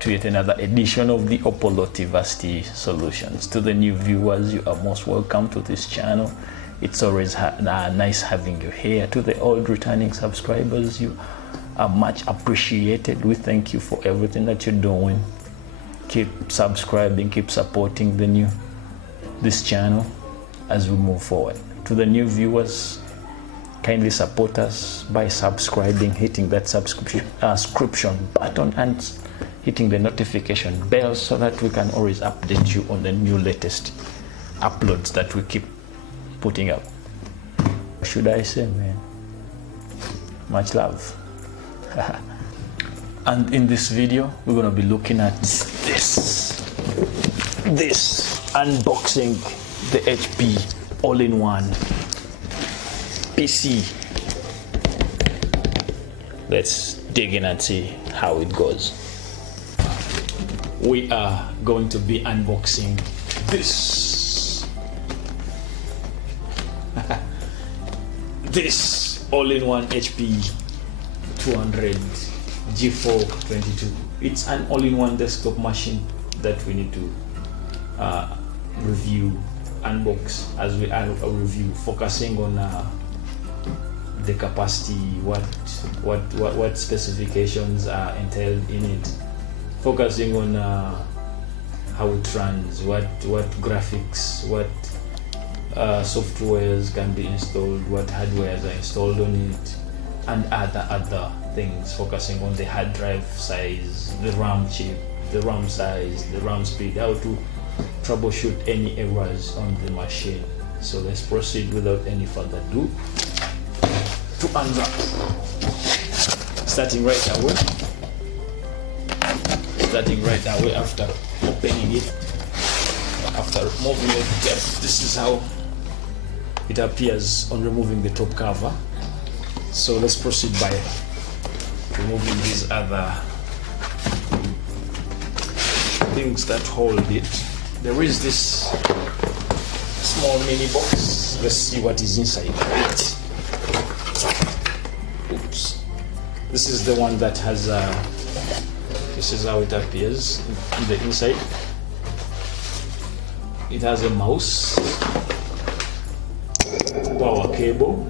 back to yet another edition of the 𝙏𝙤𝙖𝙣 Solutions. To the new viewers, you are most welcome to this channel. It's always nice having you here. To the old returning subscribers, you are much appreciated. We thank you for everything that you're doing. Keep subscribing, keep supporting this channel as we move forward. To the new viewers, kindly support us by subscribing, hitting that subscription button and hitting the notification bell so that we can always update you on the new latest uploads that we keep putting up. Should I say, man? Much love. And in this video, we're going to be looking at this unboxing the HP all-in-one PC. Let's dig in and see how it goes. We are going to be unboxing this all-in-one HP 200 G422. It's an all-in-one desktop machine that we need to unbox as we review, focusing on the capacity, what specifications are entailed in it, focusing on how it runs, what graphics, what softwares can be installed, what hardwares are installed on it, and other things, focusing on the hard drive size, the RAM chip, the RAM size, the RAM speed, how to troubleshoot any errors on the machine. So let's proceed without any further ado to unwrap. Starting right away after opening it, after removing it. Yes, this is how it appears on removing the top cover. So let's proceed by removing these other things that hold it. There is this small mini box. Let's see what is inside it. Oops. This is the one that has this is how it appears in the inside. It has a mouse, power cable,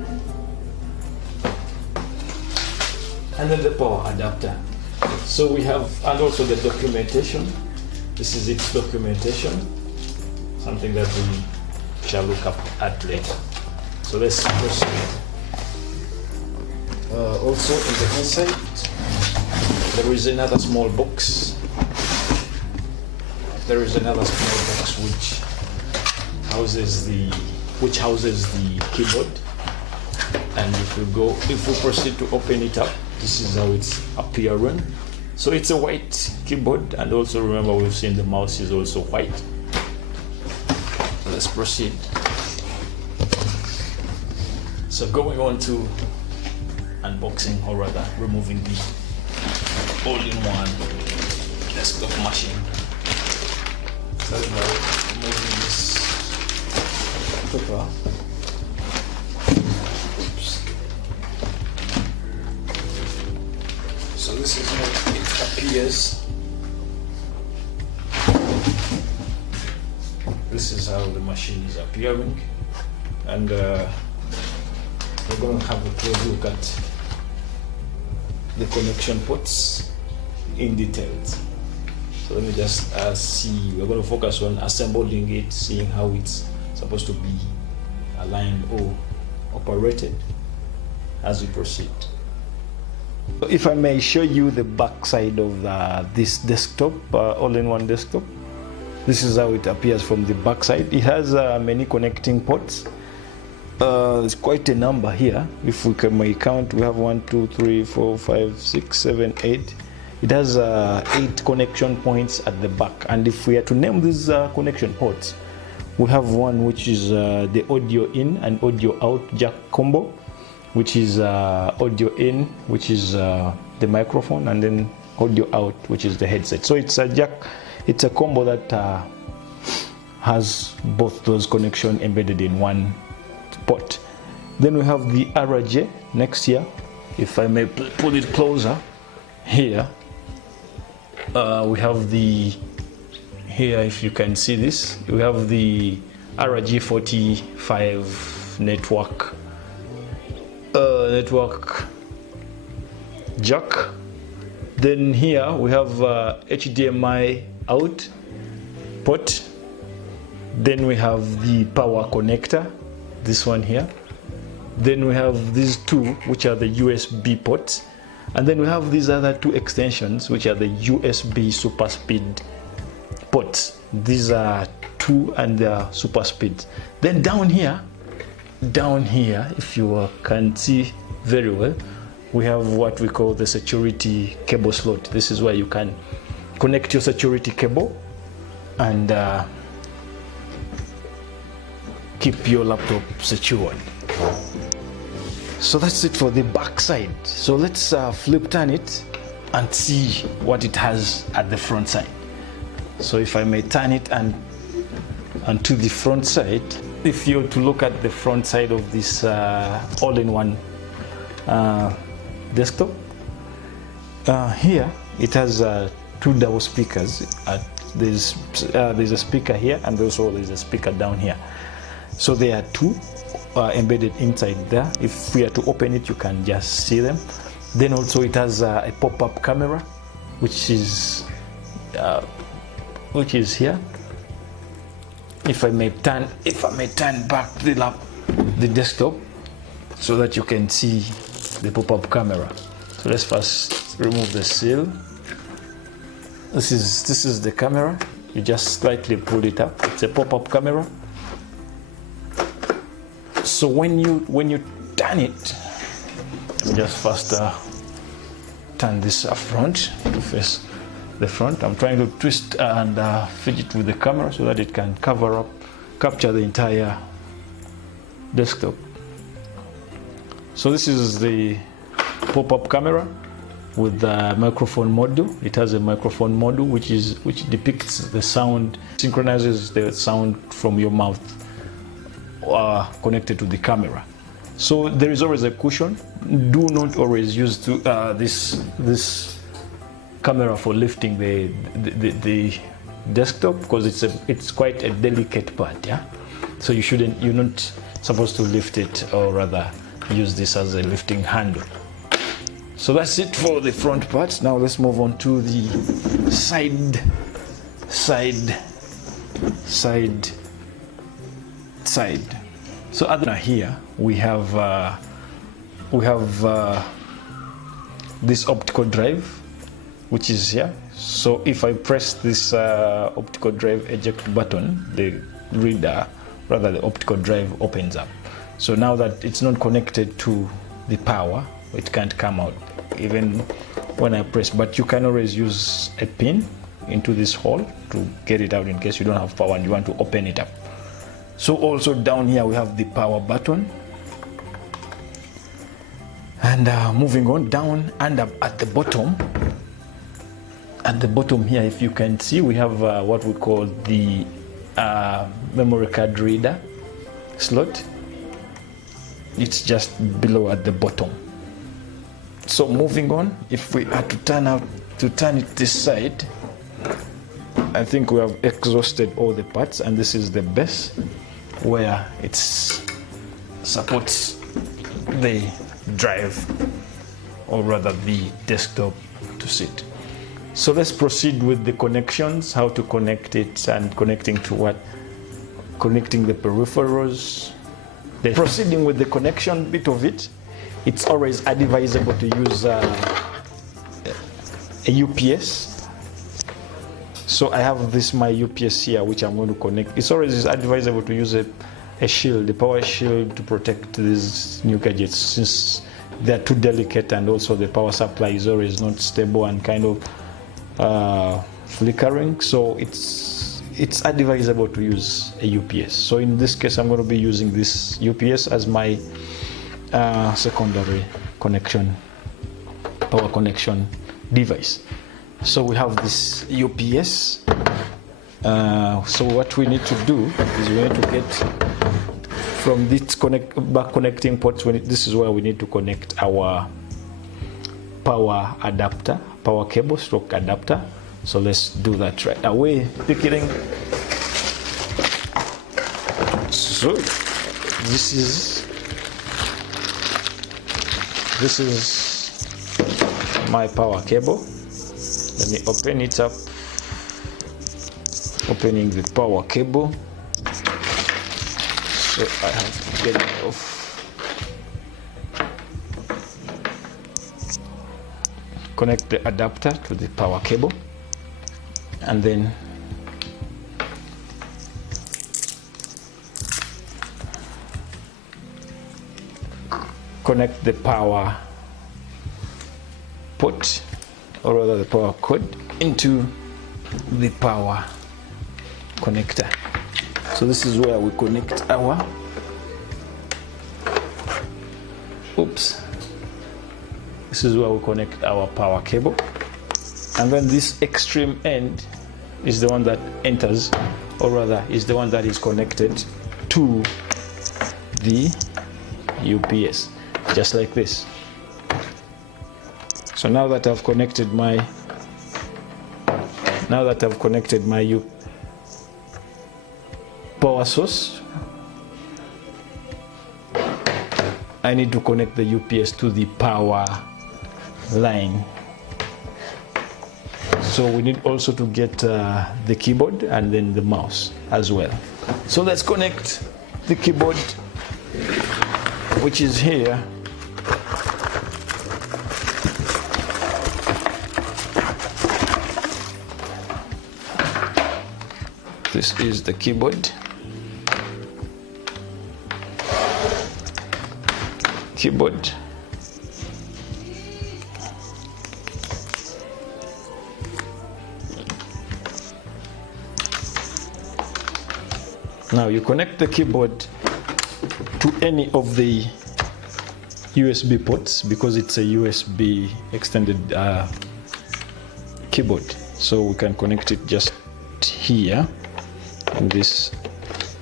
and then the power adapter. So we have, and also the documentation. This is its documentation, something that we shall look up at later. So let's proceed. Also in the inside, there is another small box. There is another small box which houses the keyboard. And if we proceed to open it up, this is how it's appearing. So it's a white keyboard, and also remember we've seen the mouse is also white. Let's proceed. So going on to unboxing, or rather removing the all-in-one desktop machine. So now removing this paper. So this is how it appears. This is how the machine is appearing, and we're going to have a close look at the connection ports in details. So let me just see. We're going to focus on assembling it, seeing how it's supposed to be aligned or operated as we proceed. If I may show you the back side of this desktop, all-in-one desktop, this is how it appears from the back side. It has many connecting ports. It's quite a number here. If we may count, we have 1, 2, 3, 4, 5, 6, 7, 8. It has 8 connection points at the back. And if we are to name these connection ports, we have one which is the audio in and audio out jack combo, which is audio in, which is the microphone, and then audio out, which is the headset. So it's a jack, it's a combo that has both those connections embedded in one port. Then we have the RJ next here. If I may pull it closer here, we have the, here if you can see this, we have the RG45 network jack. Then here we have HDMI out port. Then we have the power connector, this one here. Then we have these two, which are the USB ports. And then we have these other two extensions, which are the USB super speed ports. These are two and they are super speed. Then down here, if you can see very well, we have what we call the security cable slot. This is where you can connect your security cable and keep your laptop secured. So that's it for the back side. So let's flip turn it and see what it has at the front side. So if I may turn it and to the front side, if you're to look at the front side of this all-in-one desktop, here it has two double speakers. There's a speaker here, and also there's a speaker down here. So there are two embedded inside there. If we are to open it, you can just see them. Then also it has a pop-up camera, which is here. If I may turn back the desktop so that you can see the pop-up camera. So let's first remove the seal. This is the camera. You just slightly pull it up. It's a pop-up camera. So when you turn it, let me just first turn this up front to face the front. I'm trying to twist and fidget with the camera so that it can capture the entire desktop. So this is the pop-up camera with the microphone module. It has a microphone module which depicts the sound, synchronizes the sound from your mouth connected to the camera. So there is always a cushion. Do not always use this camera for lifting the desktop, because it's quite a delicate part, yeah. So you're not supposed to lift it, or rather use this as a lifting handle. So that's it for the front part. Now let's move on to the side. So other here we have this optical drive, which is here. So if I press this optical drive eject button, the optical drive opens up. So now that it's not connected to the power, it can't come out even when I press, but you can always use a pin into this hole to get it out in case you don't have power and you want to open it up. So also down here we have the power button. And moving on down and up at the bottom. At the bottom here, if you can see, we have what we call the memory card reader slot. It's just below at the bottom. So moving on, if we are to turn it this side, I think we have exhausted all the parts, and this is the base where it supports the drive, or rather the desktop, to sit. So let's proceed with the connections, how to connect it and connecting to what? Connecting the peripherals. Proceeding with the connection bit of it, it's always advisable to use a UPS. So I have my UPS here, which I'm going to connect. It's always advisable to use a shield, a power shield, to protect these new gadgets, since they're too delicate, and also the power supply is always not stable and kind of flickering. So it's advisable to use a UPS. So in this case, I'm going to be using this UPS as my secondary connection, power connection device. So we have this UPS. So what we need to do is we need to get from this back connecting ports. This is where we need to connect our power adapter, power cable stroke adapter, So let's do that right away. Picking. So this is my power cable. Let me open it up. Opening the power cable. So I have to get it off. Connect the adapter to the power cable, and then connect the power port, or rather the power cord, into the power connector. So this is where we connect our this is where we connect our power cable, and then this extreme end is the one that enters, or rather is the one that is connected to the UPS, just like this. So now that I've connected my power source, I need to connect the UPS to the power line. So we need also to get the keyboard and then the mouse as well. So let's connect the keyboard, which is here. This is the keyboard. Now you connect the keyboard to any of the USB ports, because it's a USB extended keyboard. So we can connect it just here in this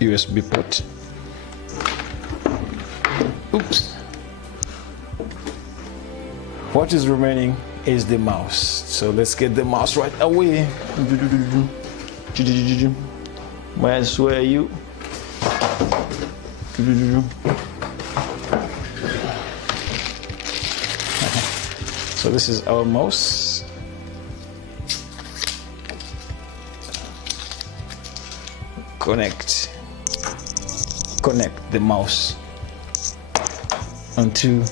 USB port. Oops. What is remaining is the mouse. So let's get the mouse right away. Mouse, where are you? So this is our mouse. Connect the mouse onto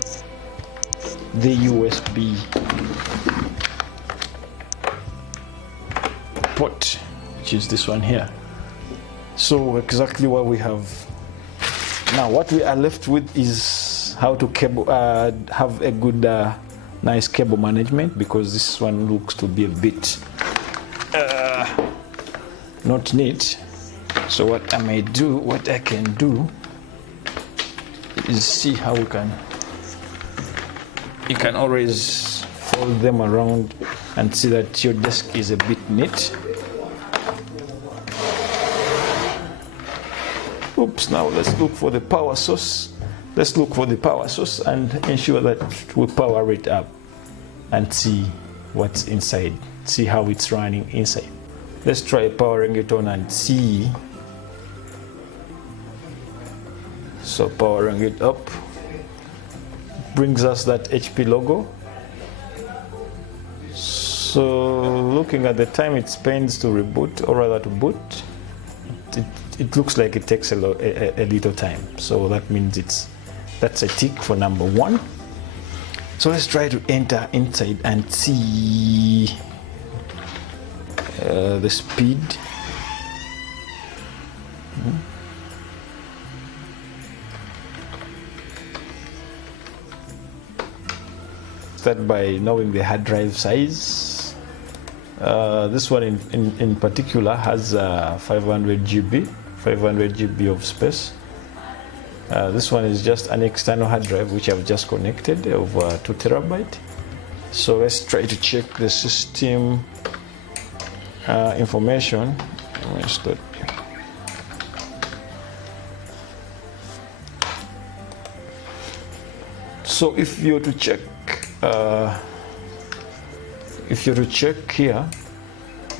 the USB port, which is this one here. So exactly what we have now. What we are left with is how to have a good nice cable management, because this one looks to be a bit not neat. So what I can do is see how you can always fold them around and see that your desk is a bit neat. Oops, now let's look for the power source. Let's look for the power source and ensure that we power it up and see what's inside, see how it's running inside. Let's try powering it on and see. So powering it up brings us that HP logo. So looking at the time it spends to reboot, or rather to boot, it looks like it takes a little time. So that means that's a tick for number one. So let's try to enter inside and see the speed. Start by knowing the hard drive size. This one in particular has 500 GB of space. This one is just an external hard drive which I've just connected of 2 TB. So let's try to check the system information. So if you're to check here,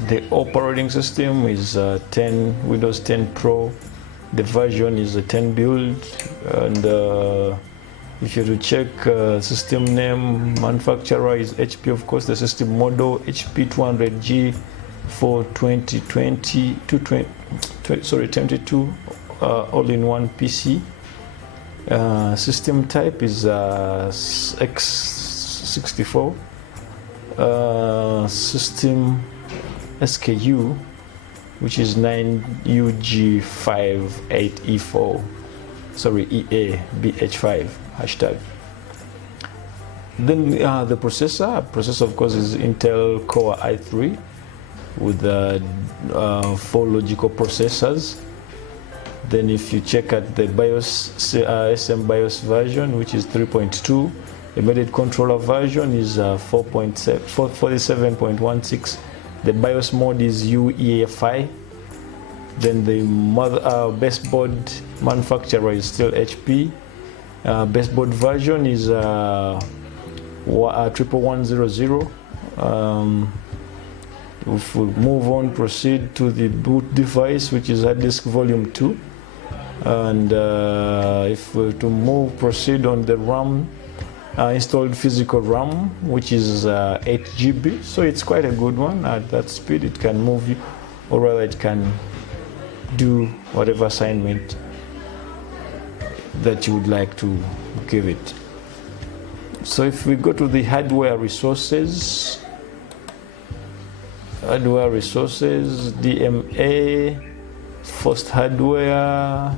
The operating system is Windows 10 Pro. The version is a 10 build, and if you to check system name, manufacturer is HP, of course. The system model HP 200G for 22 all-in-one PC. System type is x64. System SKU, which is 9UG58E4, EA-BH5 hashtag. Then the processor of course is Intel Core i3 with 4 logical processors. Then if you check at the BIOS, SM BIOS version, which is 3.2, embedded controller version is 47.16. The BIOS mode is UEFI. Then the baseboard manufacturer is still HP. Baseboard version is 11100. If we move on, proceed to the boot device, which is hard disk volume 2. And if we proceed on the RAM, installed physical RAM, which is 8 GB. So it's quite a good one. At that speed, it can move you, or rather it can do whatever assignment that you would like to give it. So if we go to the hardware resources, DMA, first hardware,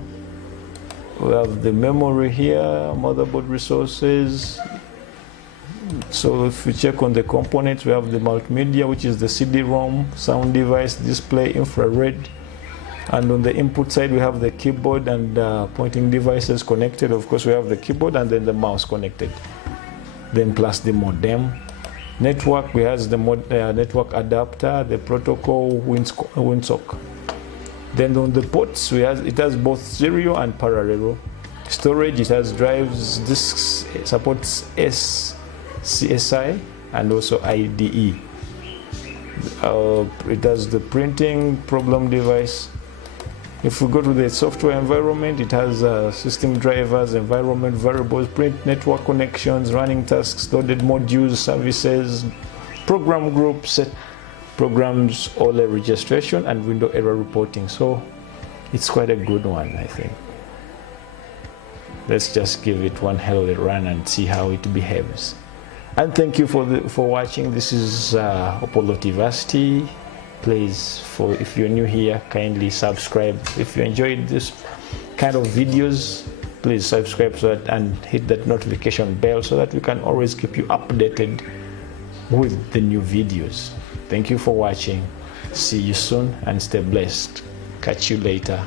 we have the memory here, motherboard resources. So if we check on the components, we have the multimedia, which is the CD-ROM, sound device, display, infrared. And on the input side, we have the keyboard and pointing devices connected. Of course, we have the keyboard and then the mouse connected. Then plus the modem. Network, we have the network adapter, the protocol, WinSock. Then on the ports, it has both stereo and parallel. Storage, it has drives, disks, supports SCSI and also IDE. It has the printing problem device. If we go to the software environment, it has system drivers, environment variables, print network connections, running tasks, loaded modules, services, program groups, set programs, OLE registration, and window error reporting. So it's quite a good one, I think. Let's just give it one hell of a run and see how it behaves. And thank you for watching. This is 𝙏𝙗𝙖𝙑. Please, if you're new here, kindly subscribe. If you enjoyed this kind of videos, please subscribe and hit that notification bell so that we can always keep you updated with the new videos. Thank you for watching. See you soon and stay blessed. Catch you later.